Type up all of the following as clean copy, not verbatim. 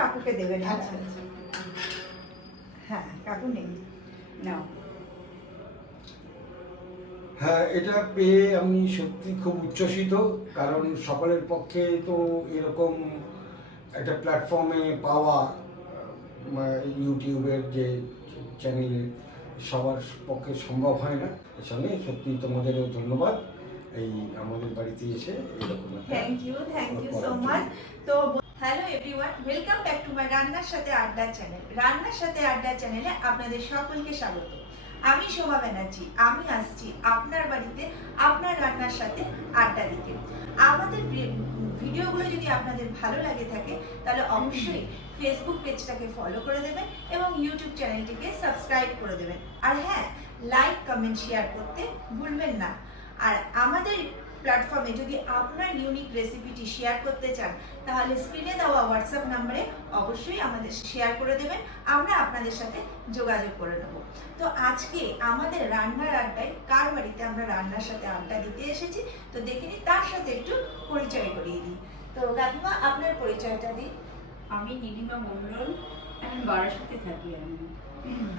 কাকুকে দেবেন। আচ্ছা আচ্ছা, হ্যাঁ কাকু নেই, নাও। হ্যাঁ, এটা পেয়ে আমি সত্যি খুব উচ্ছ্বসিত, কারণ সকলের পক্ষে তো এরকম একটা প্ল্যাটফর্মে পাওয়া ইউটিউবের যে চ্যানেলে সবার পক্ষে সম্ভব হয় না। এর সঙ্গে সত্যি তোমাদেরও ধন্যবাদ এই আমাদের বাড়িতে এসে এরকম থ্যাংক ইউ সো মাচ। তো hello everyone, welcome back to my রান্নার সাথে আড্ডা চ্যানেল। রান্নার সাথে আড্ডা চ্যানেলে আপনাদের সকলকে স্বাগত। আমি শোভা ব্যানার্জি, আমি আসছি আপনার বাড়িতে আপনার রান্নার সাথে আড্ডা দিতে। আমাদের ভিডিওগুলো যদি আপনাদের ভালো লাগে থাকে তাহলে অবশ্যই ফেসবুক পেজটাকে ফলো করে দেবেন এবং ইউটিউব চ্যানেলটিকে সাবস্ক্রাইব করে দেবেন। আর হ্যাঁ, লাইক কমেন্ট শেয়ার করতে ভুলবেন না। আর আমাদের প্ল্যাটফর্মে যদি আপনার ইউনিক রেসিপিটি শেয়ার করতে চান তাহলে স্ক্রিনে দেওয়া হোয়াটসঅ্যাপ নম্বরে অবশ্যই আমাদের শেয়ার করে দেবেন, আমরা আপনাদের সাথে যোগাযোগ করে নেব। তো আজকে আমাদের রান্নার আড্ডায় কার বাড়িতে আমরা রান্নার সাথে আড্ডা দিতে এসেছি তো দেখে নিই, তার সাথে একটু পরিচয় করিয়ে দিই। তো কাকিমা আপনার পরিচয়টা দিই। আমি নীলিমা মণ্ডল, বারাসাতে থাকি আমি।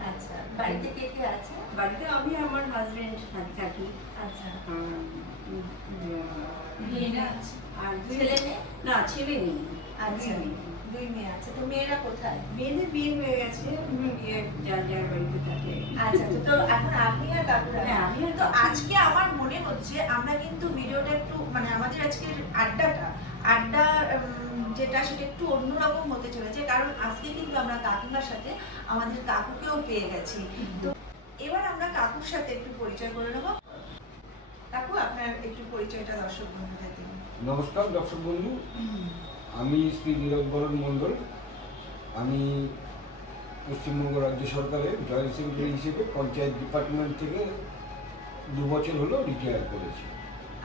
আচ্ছা, বাড়িতে কে কে আছে? বাড়িতে আমি আমার হাজবেন্ড থাকি। আচ্ছা, মেয়েরা আছে আর ছেলে নেই? না, ছেলে নেই। আচ্ছা, দুই মেয়ে আছে। তো মেয়েরা কোথায়? মেয়েদের বিয়ে হয়ে গেছে, বিয়ে যার যার বাড়িতে থাকে। আচ্ছা, তো এখন আপনি আর কাকুরা? হ্যাঁ, আমি আর তো কাকু। আজকে আমার মনে হচ্ছে আমরা কিন্তু ভিডিওটা একটু মানে আমাদের আজকের আড্ডা যেটা সেটা একটু অন্যরকম হতে চলেছে, কারণ আজকে কিন্তু আমরা কাকিমার সাথে আমাদের কাকুকেও পেয়ে গেছি। তো এবার আমরা কাকুর সাথে একটু পরিচয় করে নেব। কাকু, আপনার একটু পরিচয়টা দর্শক বন্ধুদের দিন। নমস্কার দর্শক বন্ধু, আমি শ্রী নীরবরণ মণ্ডল। আমি পশ্চিমবঙ্গ রাজ্য সরকারের জয়েন্ট সেক্রেটারি হিসেবে পঞ্চায়েত ডিপার্টমেন্ট থেকে 2 বছর হলো রিটায়ার করেছি।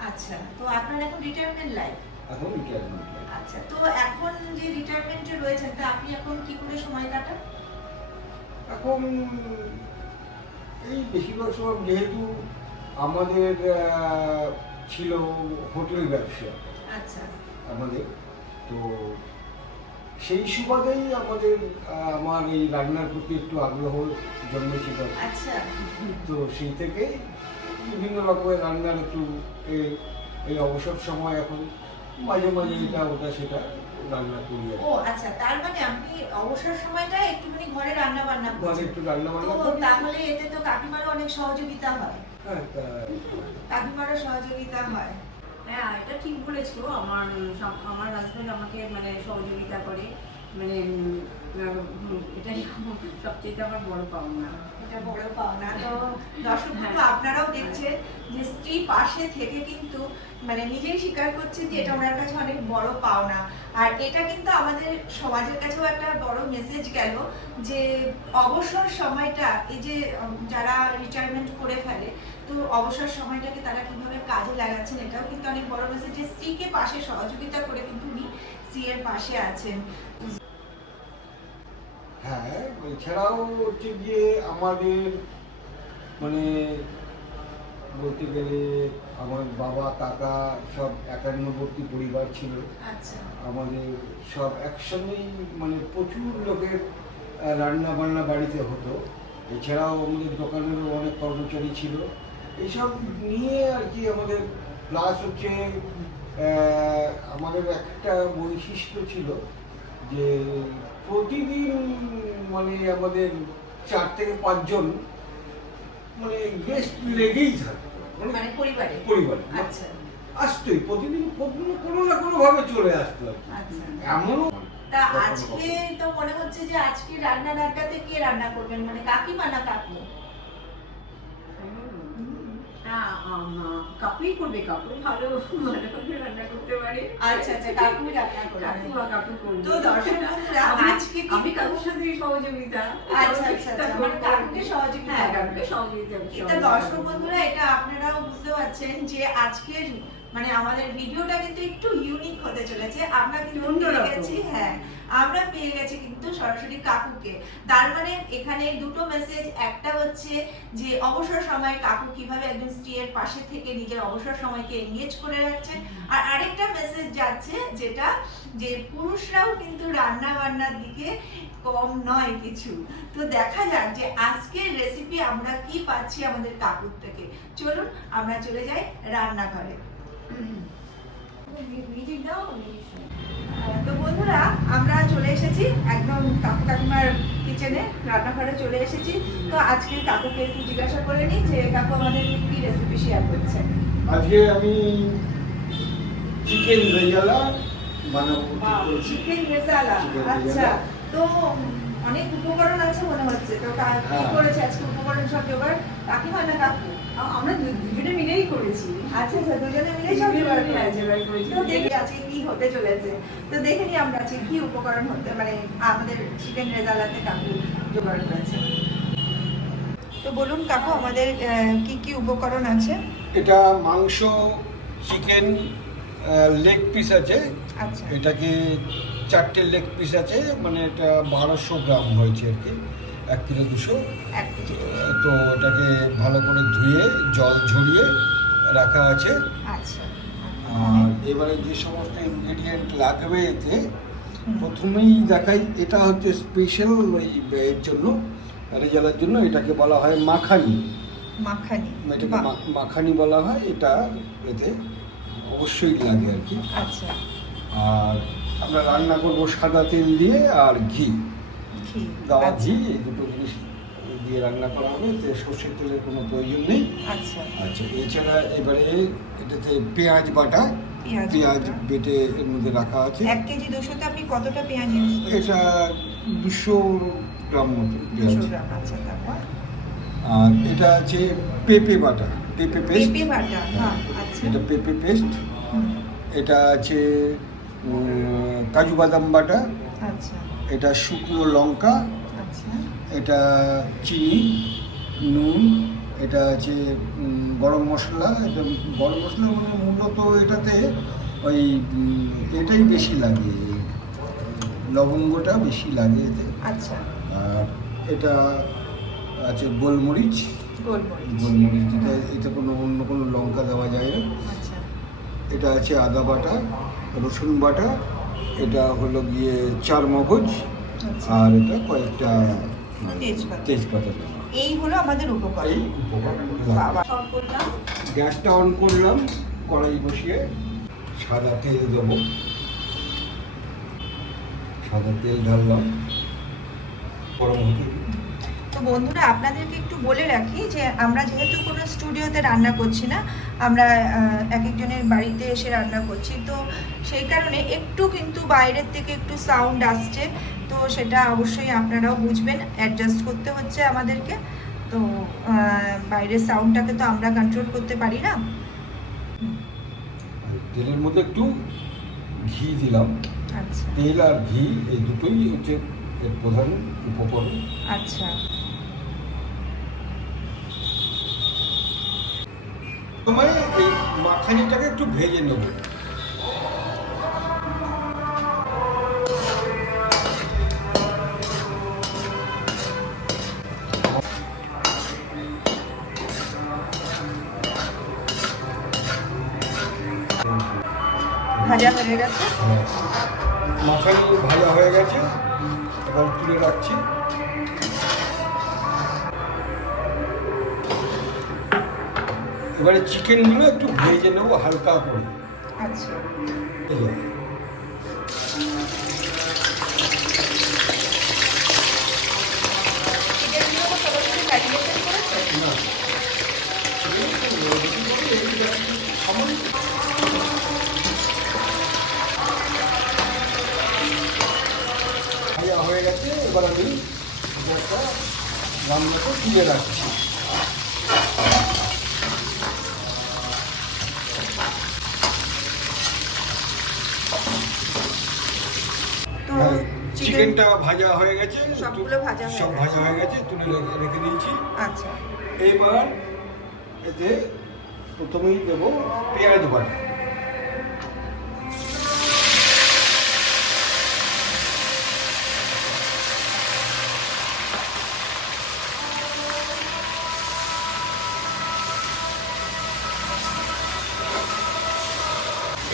আচ্ছা, তো আপনার এখন রিটায়ারমেন্ট লাইফ? এখন রিটায়ারমেন্ট। আচ্ছা, তো এখন যে রিটায়ারমেন্টে রয়েছেন তা আপনি এখন কি করে সময় কাটান? এখন এই বেশিরভাগ সময় যেহেতু আমাদের ছিল হোটেল ব্যবসা আচ্ছা, আমাদের, তো সেই সুবাদেই আমার এই রান্নার প্রতি একটু আগ্রহ জন্মেছিল। আচ্ছা, তো সেই থেকে বিভিন্ন রকমের রান্নার একটু এই অবসর সময় এখন মাঝে মাঝে এটা ওটা সেটা রান্না করি। ও আচ্ছা, তার মানে আপনি অবসর সময়টা একটুখানি ঘরে রান্না বান্না ঘরে করছেন। একটু রান্না বান্না তো করি। তাহলে এতে তো কাকিমারও অনেক সহযোগিতা হয়। হ্যাঁ, কাকিমারও সহযোগিতা হয়। হ্যাঁ, এটা ঠিক বলেছো। আমার হাজবেন্ড আমাকে মানে সহযোগিতা করে, মানে এটাই সবচেয়ে আমার বড় পাওনা। এটা বড় পাওনা। তো দর্শক বন্ধু, আপনারাও দেখছেন যে স্ত্রী পাশে থেকে কিন্তু মানে নিজেই স্বীকার করছে যে এটা ওনার কাছে অনেক বড় পাওনা। আর এটা কিন্তু আমাদের সমাজের কাছেও একটা বড় মেসেজ গেল যে অবসর সময়টা, এই যে যারা রিটায়ারমেন্ট করে ফেলে, তো অবসর সময়টাকে তারা কিভাবে কাজে লাগাচ্ছেন, এটাও কিন্তু অনেক বড় মেসেজ যে স্ত্রীকে পাশে সহযোগিতা করে কিন্তু উনি স্ত্রীর পাশে আছেন। হ্যাঁ, এছাড়াও হচ্ছে গিয়ে আমাদের মানে বলতে গেলে আমার বাবা কাকা সব একান্নবর্তী পরিবার ছিল। আচ্ছা, আমাদের সব একসঙ্গেই মানে প্রচুর লোকের রান্না বান্না বাড়িতে হতো। এছাড়াও আমাদের দোকানেরও অনেক কর্মচারী ছিল। এইসব নিয়ে আর কি আমাদের প্লাস হচ্ছে আমাদের একটা বৈশিষ্ট্য ছিল যে প্রতিদিন মানে আমাদের 4 থেকে 5 জন মানে গেস্ট লেগেই থাকতো, মানে পরিবারে। আচ্ছা, আসতোই প্রতিদিন কোনো না কোনো ভাবে চলে আসতো আর কি। আচ্ছা। এমনও তা আজকে তো মনে হচ্ছে যে আজকে রান্নার আড্ডাতে কে রান্না করবেন, মানে কাকিমা না কাকু? কাকুই করবে, কাকু ভালো ভালো করে রান্না করতে পারে। আচ্ছা আচ্ছা, কাকুই রান্না করবেন। কাকু করবে। তো দর্শক বন্ধুরা, আজকে আমি কাকুর সাথে সহযোগিতা। আচ্ছা আচ্ছা, মানে কাকুকে সহযোগিতা। হ্যাঁ, কাকুকে সহযোগিতা। এটা দর্শক বন্ধুরা, এটা আপনারাও বুঝতে পারছেন যে আজকের মানে আমাদের ভিডিওটা কিন্তু একটু ইউনিক হতে চলেছে। আমরা কিন্তু অন্যরকম। পেয়ে গেছি, হ্যাঁ আমরা পেয়ে গেছি কিন্তু সরাসরি কাকুকে। তার মানে এখানে দুটো মেসেজ, একটা হচ্ছে যে অবসর সময় কাকু কিভাবে একজন স্ত্রীর পাশে থেকে নিজের অবসর সময়কে এনগেজ করে রাখছে, আর আরেকটা মেসেজ যাচ্ছে যেটা যে পুরুষরাও কিন্তু রান্না বান্নার দিকে কম নয় কিছু। তো দেখা যাক যে আজকের রেসিপি আমরা কি পাচ্ছি আমাদের কাকুর থেকে। চলুন আমরা চলে যাই রান্নাঘরে। মিউজিক দাও, মিউজিক শোনো। তো বন্ধুরা আমরা চলে এসেছি একদম কাকু কাকিমার কিচেনে, রান্নাঘরে চলে এসেছি। তো আজকে কাকুকে একটু জিজ্ঞাসা করে নিই যে কাকু আমাদের কি রেসিপি শেয়ার করছেন। আজকে আমি চিকেন রেজালা বানাবো ঠিক করেছি। চিকেন রেজালা, Chicken আচ্ছা। রেজালা। তো অনেক উপকরণ আছে মনে হচ্ছে, তো কি হ্যাঁ। করেছে আজকে উপকরণ সব জোগাড় কাকিমা না কাকু? আমরা দুজনে মিলেই করেছি। আচ্ছা আচ্ছা, দুজনে মিলে সব জোগাড় করেছে। জোগাড় করেছি। তো দেখি আজকে কি হতে চলেছে। তো দেখে নিই আমরা আজকে কি উপকরণ হতে মানে আমাদের চিকেন রেজালাতে কাকু জোগাড় করেছে। তো বলুন কাকু আমাদের কি কি উপকরণ আছে? এটা মাংস, চিকেন লেগ পিস আছে। আচ্ছা এটাকে 4টে লেগ পিস আছে, মানে এটা 1200 গ্রাম হয়েছে আর কি, 1 কিলো 200। 1 কেজি। তো এটাকে ভালো করে ধুয়ে জল ঝরিয়ে রাখা আছে। আচ্ছা আর এবারে যে সমস্ত ইনগ্রেডিয়েন্ট লাগবে এতে, প্রথমেই দেখাই, এটা হচ্ছে স্পেশাল ওই এর জন্য, রেজালার জন্য। এটাকে বলা হয় মাখানি। মাখানি। এটাকে বাহ, মাখানি বলা হয়। এটা এতে অবশ্যই লাগে আর কি। আচ্ছা আর আমরা রান্না করব সাদা তেল দিয়ে আর ঘি, ঘি। গাওয়া আচ্ছা, ঘি, এই দুটো জিনিস দিয়ে রান্না করা হবে। এতে সর্ষের তেলের কোনো প্রয়োজন নেই। আচ্ছা আচ্ছা, এছাড়া এবারে এটাতে পেঁয়াজ বাটা, পেঁয়াজ পেঁয়াজ বাটা। বেটে এর মধ্যে রাখা আছে। 1 কেজি 200 তে আপনি কতটা পেঁয়াজ ইউজ করছেন? এটা 200 গ্রাম মতো পেঁয়াজ। 200 গ্রাম। আচ্ছা, তারপর আর এটা আছে পেঁপে বাটা, পেঁপে পেস্ট। পেঁপে বাটা, হ্যাঁ আচ্ছা। এটা পেঁপে পেস্ট। হুম, এটা আছে কাজু বাদাম বাটা। আচ্ছা এটা শুকনো লঙ্কা। আচ্ছা এটা চিনি, নুন। এটা আছে গরম মশলা। এটা গরম মশলা মানে মূলত এটাতে ওই এটাই বেশি লাগে, লবঙ্গটা বেশি লাগে এতে। আচ্ছা। আর এটা আছে গোলমরিচ। গোলমরিচ। গোলমরিচ যেটা, এতে কোনো অন্য কোনো লঙ্কা দেওয়া যায় না। আচ্ছা এটা আছে আদা বাটা, রসুন বাটা। এটা হলো গিয়ে 4 মগজ। আচ্ছা। আর এটা কয়েকটা তেজপাতা। তেজপাতা দেওয়া। এই হলো আমাদের উপকরণ। এই উপকরণ বাবা, লাগবে। সব করলাম। গ্যাসটা অন করলাম, কড়াই বসিয়ে সাদা তেল দেবো। সাদা তেল ঢাললাম, গরম হতে দিই। তো বন্ধুরা আপনাদেরকে একটু বলে রাখি যে আমরা যেহেতু কোনো স্টুডিওতে রান্না করছি না, আমরা এক একজনের বাড়িতে এসে রান্না করছি, তো সেই কারণে একটু কিন্তু বাইরের থেকে একটু সাউন্ড আসছে। তো সেটা অবশ্যই আপনারাও বুঝবেন, অ্যাডজাস্ট করতে হচ্ছে আমাদেরকে। তো বাইরের সাউন্ডটাকে তো আমরা কন্ট্রোল করতে পারি না। আর তেলের মধ্যে একটু ঘি দিলাম। আচ্ছা তেল আর ঘি এই দুটোই হচ্ছে এর প্রধান উপকরণ। আচ্ছা সময় এই মাখানিটাকে একটু ভেজে নেব। ভাজা হয়ে গেছে। মাখানি ভাজা হয়ে গেছে, এবার তুলে রাখছি। এবারে চিকেনগুলো একটু ভেজে নেবো হালকা করে। আচ্ছা এই যে। চিকেনগুলো সরাসরি ম্যারিনেশন করেছে? না। ভাজা হয়ে গেছে, এবার আমি গ্যাসটা রান্নাটা তুলে রাখছি। তো হ্যাঁ, চিকেন চিকেনটা ভাজা হয়ে গেছে, সবগুলো ভাজা হয়ে সব গেছে। ভাজা হয়ে গেছে, তুলে রেখে দিয়েছি। আচ্ছা এবার এতে প্রথমেই দেবো পেঁয়াজ বাটা।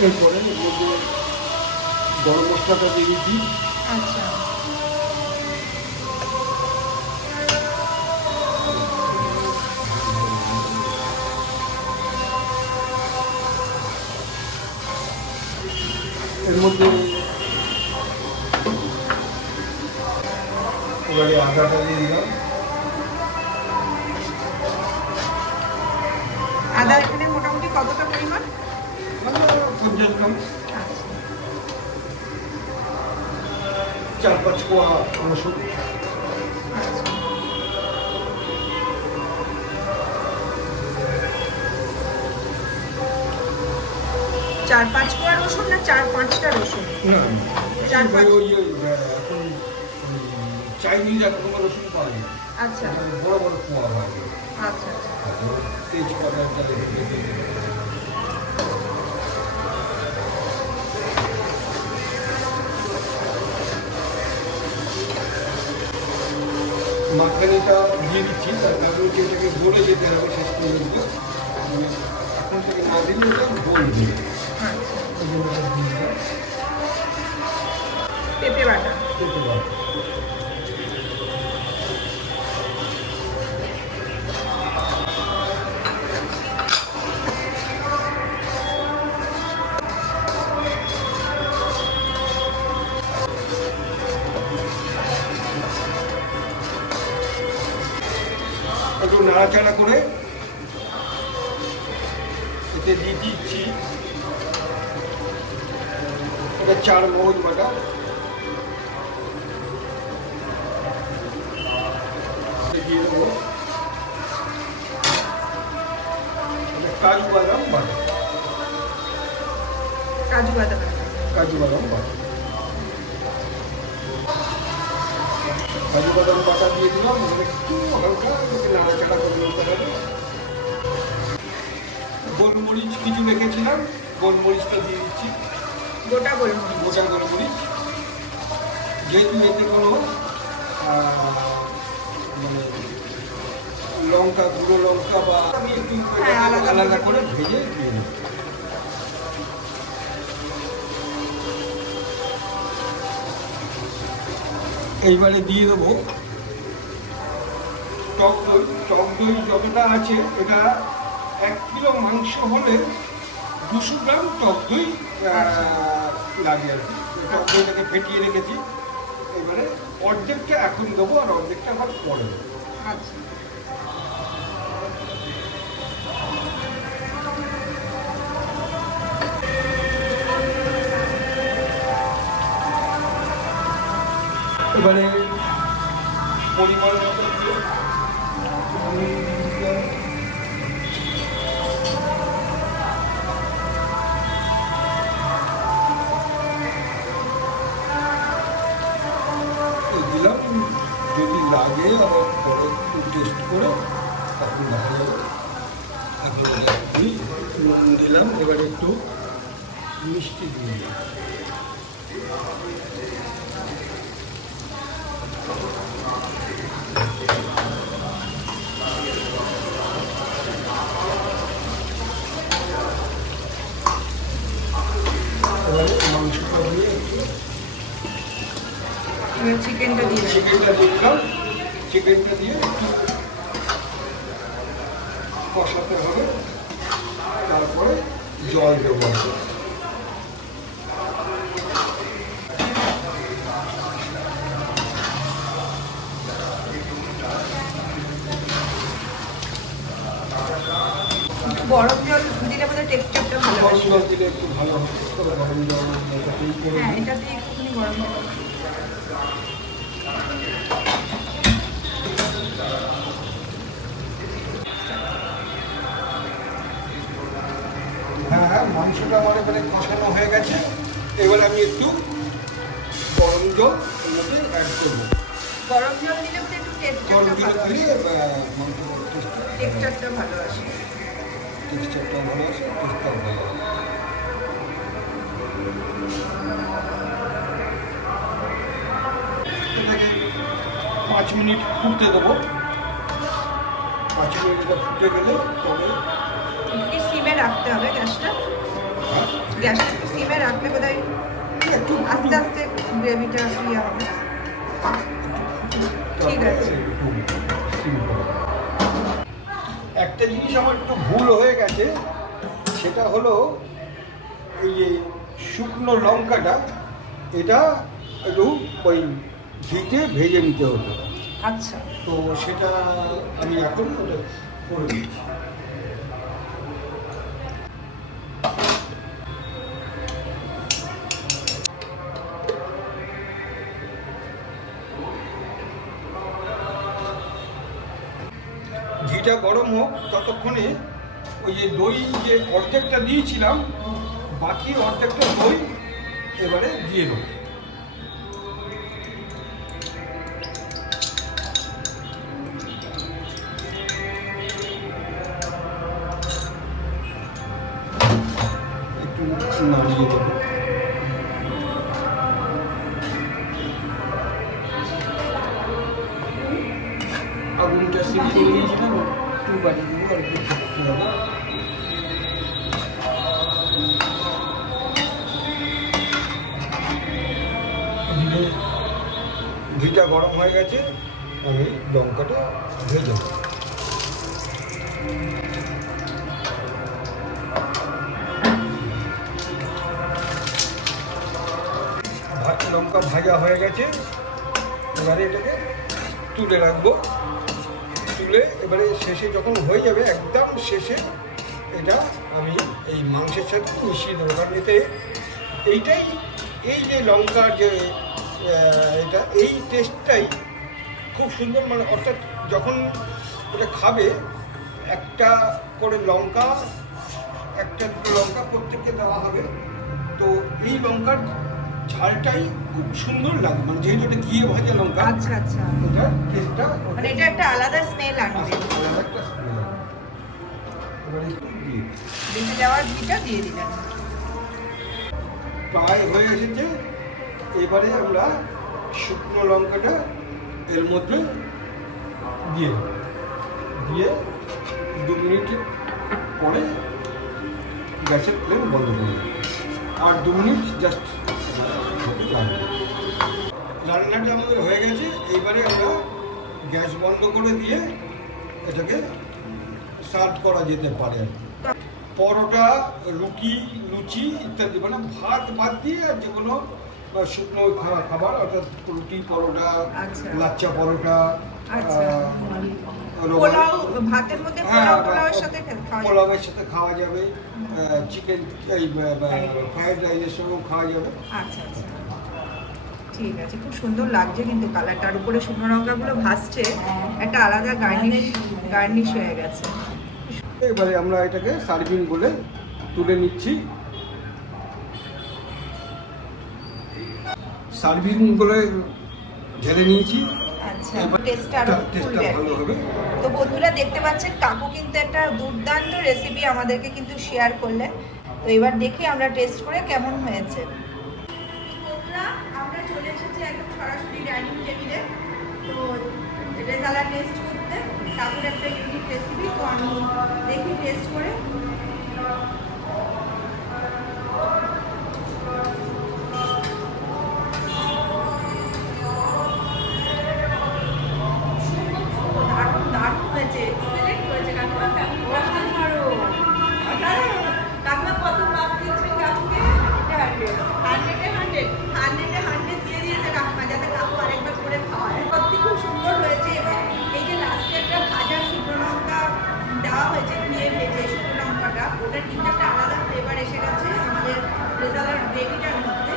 এরপরে এর মধ্যে গরম মশলাটা দিয়ে দিচ্ছি। আচ্ছা, এর মধ্যে এবারে আদাটা দিয়ে দিলাম। আদা এখানে মোটামুটি কতটা পরিমাণ? 50 গ্রাম, আচ্ছা, 4-5 কোয়া রসুন, আচ্ছা। 4-5 কোয়া রসুন না 4-5টা রসুন? না 4-5 ওই এখন চাইনিজ এক রকমের রসুন পাওয়া যায়, আচ্ছা বড় বড় কোয়া হয়, আচ্ছা আচ্ছা। তেজপাতাটা দিয়ে দিলাম। মাখানিটা দিয়ে দিচ্ছি, তারপরে এটাকে গলে যেতে হবে শেষ পর্যন্ত। মানে এখন থেকে না দিলে এটা গলবে। আচ্ছা, ওই জন্য এটা দিয়ে দিলাম। পেঁপে বাটা। পেঁপে বাটা। একটু নাড়াচাড়া করে এতে দিয়ে দিচ্ছি এটা 4 মগজ বাটা, দিয়ে দেবো কাজু বাদাম বাটা, কাজু বাদাম বাটা। কাজু বাদাম বাটা, কাজু বাদাম বাটা দিয়ে দিলাম। একটু হালকা নাড়াচাড়া করে নিতে হবে। গোলমরিচ কিছু রেখেছিলাম, গোলমরিচটা দিয়ে দিচ্ছি, গোটা গোলমরিচ। গোটা গোলমরিচ। যেহেতু এতে কোনো মানে লঙ্কা, গুঁড়ো লঙ্কা বা আমি একটু হ্যাঁ, আলাদা আলাদা করে ভেজে দিয়ে দেবো। এইবারে দিয়ে দেবো টক দই। টক দই যতটা আছে, এটা 1 কিলো মাংস হলে 200 গ্রাম টক দই লাগে আর কি। টক দইটাকে ফেটিয়ে রেখেছি, এবারে অর্ধেকটা এখন দেবো আর অর্ধেকটা আবার পরে দেবো। আচ্ছা, এবারে পরিমাণ মতো দিয়ে আমি দিলাম দিলাম। যদি লাগে আবার পরে একটু টেস্ট করে তখন দেখা যাবে। এখন আমি নুন দিলাম, এবারে একটু মিষ্টি দিয়ে দিলাম। এবারে মাংসটা দিয়ে একটু এবার চিকেনটা দিয়ে দেবো। চিকেনটা দিলাম। চিকেনটা দিয়ে একটু কষাতে হবে, তারপরে জল ব্যবহার করতে হবে। একটু গরম জল দিলে বোধহয় টেক্সচারটা ভালো গরম আসে। জল দিলে একটু ভালো হবে, তবে গরম জল এটাতেই করে হ্যাঁ, দিই। এটাতে একটুখানি গরম জল। হ্যাঁ, মাংসটা আমার এবারে কষানো হয়ে গেছে। এবারে আমি একটু গরম জল এর মধ্যে অ্যাড করবো। গরম জল দিলে বোধহয় একটু গরম টেক্সচারটা জল ভালো দিলে আসে। টেক্সচারটা ভালো আসে। ভালো আসে, টেস্টটাও ভালো হয়। এটাকে 5 মিনিট ফুটতে দেবো। 5 মিনিট এটা ফুটে গেলে তবে একটু সিমে রাখতে হবে গ্যাসটা। গ্যাসটা একটু সিমে রাখলে বোধহয় একটু আস্তে আস্তে গ্রেভিটা ইয়ে হবে। ঠিক আছে। একটা জিনিস আমার একটু ভুল হয়ে গেছে, সেটা হলো এই যে শুকনো লঙ্কাটা, এটা একটু ওই ঘিতে ভেজে নিতে হতো। আচ্ছা, তো সেটা আমি এখন ওটা করে দিচ্ছি। ঘিটা গরম হোক ততক্ষণে ওই যে দই যে অর্ধেকটা দিয়েছিলাম, বাকি অর্ধেকটা দই এবারে দিয়ে দেবো। একটু নাড়িয়ে দেবো। আগুনটা সিম করে দিয়েছিলাম, একটু বাড়িয়ে দেবো আর একটু করতে হবে। ঘিটা গরম হয়ে গেছে, আমি লঙ্কাটা ভেজে দেবো। লঙ্কা ভাজা হয়ে গেছে, এবারে এটাকে তুলে রাখবো। তুলে এবারে শেষে যখন হয়ে যাবে, একদম শেষে এটা আমি এই মাংসের সাথে মিশিয়ে দেবো। কারণ এতে এইটাই, এই যে লঙ্কার যে এটা, এই টেস্টটাই খুব সুন্দর। মানে অর্থাৎ যখন এটা খাবে, একটা করে লঙ্কা, একটা দুটো লঙ্কা প্রত্যেককে দেওয়া হবে। তো এই লঙ্কার ঝালটাই খুব সুন্দর লাগে, মানে যেহেতু এটা ঘিয়ে ভাজা লঙ্কা। আচ্ছা আচ্ছা, এটা টেস্টটা মানে এটা একটা আলাদা স্মেল আনবে। আলাদা একটা smell আসবে। এবারে একটু দিয়ে ভেজে যাওয়া ঘিটা দিয়ে দিলেন। প্রায় হয়ে এসেছে। এবারে আমরা শুকনো লঙ্কাটা এর মধ্যে দিয়ে দেব। দিয়ে 2 মিনিট পরে গ্যাসের ফ্লেম বন্ধ করে দেব। আর 2 মিনিট জাস্ট রান্নাটা আমাদের হয়ে গেছে। এইবারে আমরা গ্যাস বন্ধ করে দিয়ে এটাকে সার্ভ করা যেতে পারে আর কি। পরোটা, রুটি, লুচি ইত্যাদি, মানে ভাত বাদ দিয়ে আর যে কোনো শুকনো খাবার, অর্থাৎ রুটি, পরোটা, আচ্ছা। লাচ্চা পরোটা, আচ্ছা। রোবট- পোলাও, ভাতের মধ্যে হ্যাঁ, পোলাওয়ের সাথে খাওয়া যাবে। পোলাওয়ের সাথে খাওয়া যাবে, চিকেন এই ফ্রাইড রাইসের সঙ্গেও খাওয়া যাবে। আচ্ছা আচ্ছা, ঠিক আছে। খুব সুন্দর লাগছে কিন্তু কালারটার উপরে শুকনো লঙ্কাগুলো ভাসছে, একটা আলাদা গার্নিশ হয়ে গেছে। এবারে আমরা এটাকে সার্ভিং বলে তুলে নিচ্ছি। সার্ভিং করে ঢেলে নিয়েছি। আচ্ছা, এবার টেস্টটা আরো টেস্টটা ফুলবে। ভালো হবে। তো বন্ধুরা দেখতে পাচ্ছেন, কাকু কিন্তু একটা দুর্দান্ত রেসিপি আমাদেরকে কিন্তু শেয়ার করলেন। তো এবার দেখি আমরা টেস্ট করে কেমন হয়েছে। বন্ধুরা, আমরা চলে এসেছি একদম সরাসরি ডাইনিং টেবিলে। তো রেজাল্ট টেস্ট করতে, কাকুর একটা ইউনিক রেসিপি। তো আমি দেখি টেস্ট করে। দারুণ দারুণ হয়েছে, সিলেক্ট হয়েছে কাকুমা। কাকুমা কত মার্কস দিচ্ছেন কাকুকে? 100 দিয়ে দিয়েছে কাকুমা, যাতে কাকু আরেকবার করে খাওয়ায়। সত্যি খুব সুন্দর হয়েছে। এবং এই যে লাস্টে একটা ভাজা শুকনো লঙ্কা দেওয়া হয়েছে, ঘিয়ে ভেজে শুকনো লঙ্কাটা, ওটার কিন্তু একটা আলাদা ফ্লেভার এসে গেছে আমাদের রেজালার গ্রেভিটার মধ্যে।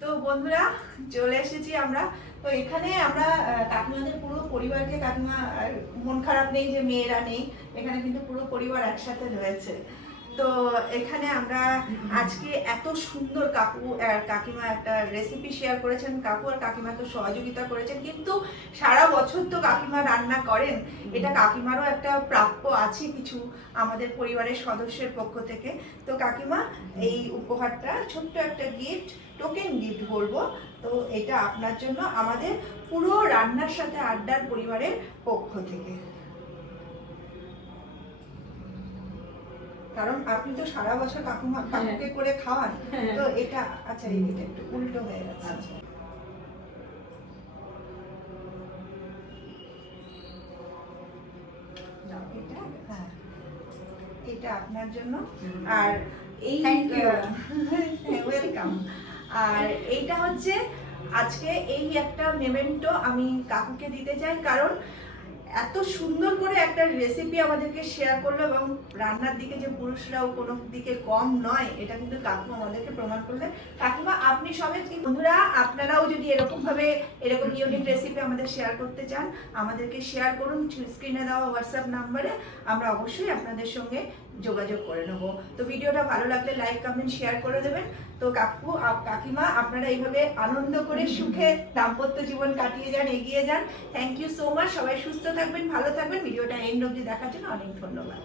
তো বন্ধুরা, চলে এসেছি আমরা। তো এখানে আমরা কাকিমাদের পুরো পরিবারকে, কাকিমা মন খারাপ নেই যে মেয়েরা নেই, এখানে কিন্তু পুরো পরিবার একসাথে রয়েছে। তো এখানে আমরা আজকে এত সুন্দর কাকু আর কাকিমা একটা রেসিপি শেয়ার করেছেন। কাকু আর কাকিমা তো সহযোগিতা করেছেন, কিন্তু সারা বছর তো কাকিমা রান্না করেন, এটা কাকিমারও একটা প্রাপ্য আছে কিছু আমাদের পরিবারের সদস্যের পক্ষ থেকে। তো কাকিমা, এই উপহারটা ছোট্ট একটা গিফট, টোকেন গিফট বলবো। তো এটা আপনার জন্য আমাদের পুরো রান্নার সাথে আড্ডার পরিবারের পক্ষ থেকে। কারণ আপনি তো সারা বছর কাকুকে করে খাওয়ান, হ্যাঁ। তো এটা আচ্ছা এটা একটু উল্টো হয়ে গেছে। আচ্ছা। এটা হ্যাঁ, এটা আপনার জন্য। হুম। আর এই Thank you. ওয়েলকাম। আর এইটা হচ্ছে আজকে এই একটা মেমেন্টো আমি কাকুকে দিতে চাই, কারণ এত সুন্দর করে একটা রেসিপি আমাদেরকে শেয়ার করলো এবং রান্নার দিকে যে পুরুষরাও কোনো দিকে কম নয়, এটা কিন্তু কাকু আমাদেরকে প্রমাণ করলেন। কাকিমা আপনি সবে কি, বন্ধুরা আপনারাও যদি এরকম ইউনিক রেসিপি আমাদের শেয়ার করতে চান, আমাদেরকে শেয়ার করুন স্ক্রিনে দেওয়া হোয়াটসঅ্যাপ নাম্বারে, আমরা অবশ্যই আপনাদের সঙ্গে যোগাযোগ করে নেবো। তো ভিডিওটা ভালো লাগলে লাইক কমেন্ট শেয়ার করে দেবেন। তো কাকু কাকিমা আপনারা এইভাবে আনন্দ করে সুখে দাম্পত্য জীবন কাটিয়ে যান, এগিয়ে যান। Thank you so much. সবাই সুস্থ থাকবেন, ভালো থাকবেন। ভিডিওটা এন্ড অবধি দেখার জন্য অনেক ধন্যবাদ।